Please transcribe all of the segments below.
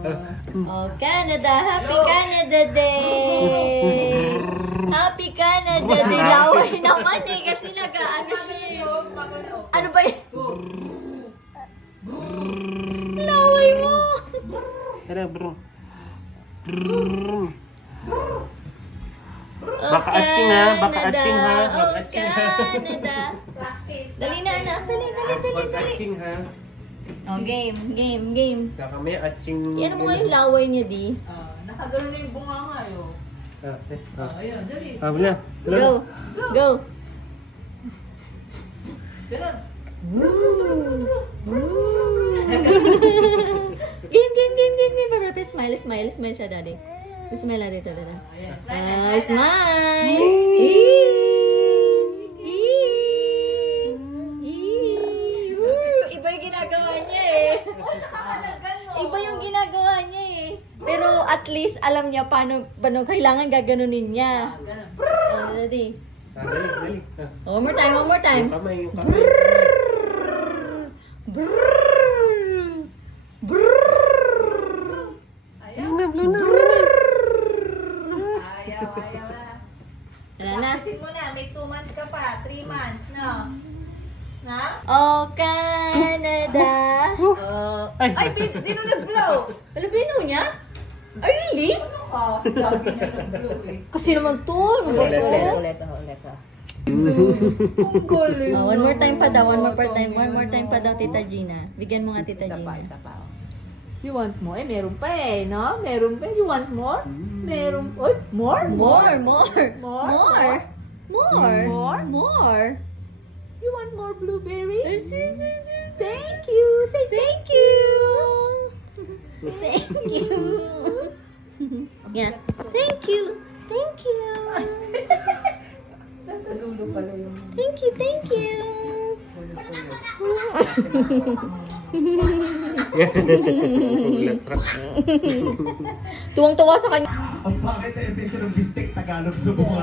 Oh, Canada! Happy Canada Day! Happy Canada Day! Laway naman eh, kasi nag-ano siya eh. Ano ba yun? Laway mo! Tara, bro. Baka atching ha, baka atching ha, baka atching ha. Canada! Dali na anak, dali. Baka atching ha. Oh, game. Baka may atching. Yan mo nga yung laway niya, di. Nakagano na yung bunga nga yun. Ayan, dali. Wala. Go! Ganun. Game. Pero smile siya, daddy. Smile natin ito, dada. Smile! Iba yung ginagawa niya eh. Iba yung ginagawa niya eh. Pero at least alam niya paano kailangan gaganunin niya. Daddy. Dali. One more time. Yung kamay. Ayaw na. Wala na. Practicein mo na, may 2 months ka pa, 3 months, no? Na? Oh, Canada! Ay, babe, sino nag-blow? Wala bino niya? Ay, really? Ano ka? Sabi niya nag-blow eh. Kasi naman to. Ulit. Ang galing. One more time pa daw. One more time pa daw, Tita Gina. Bigyan mo nga, Tita Gina. Isa pa. You want more? Eh, meron pa eh, no? Meron pa. You want more? Meron. Oy, more? More. You want more blueberry? Thank Thank you. Say thank you. you. Yeah. Thank you. Nasa dulo pala yung... Thank you. Tuwang-tuwa sa kanya. Ang bakit na epekto ng bistek Tagalog sa buha.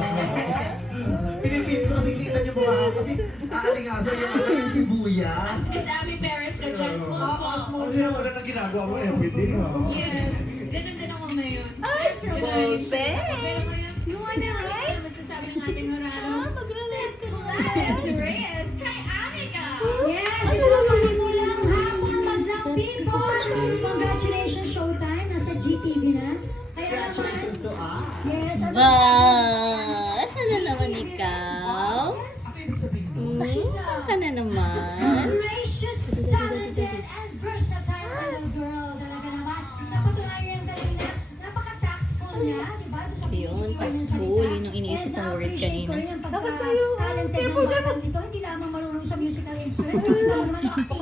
Pinipin ko kasi kita niyo buha kasi aalingasan yung ano yung sibuyas. Miss Abby Perez ka dyan, small. Ano yung pala na ginagawa mo eh, pwede ha. Ganun din ako ngayon. Ay, babe. Pero ngayon, you wanna ride? Masasabi ng ating Horado. Miss Reyes, kay Anika. Yes, isang pagkulang habang maglang people. Congratulations, Showtime. Nasa GTV na. Kaya Congratulations to us. yes, Ba, saan na naman ikaw? Ano ibig sabihin? Saan ka na naman? gracious, talented, and versatile little girl. Talaga naman. Napatunayan kanina. Napaka-tactful niya. Diba? Doon sa Yun, pagkukuha ng tactful. salita. Yun yung iniisip And kong word na-appreciate kanina. ko rin yung Dapat tayo. pagka-talented ng Careful ka batang ito. Hindi lamang marunong sa musical instrument. Hindi naman acting.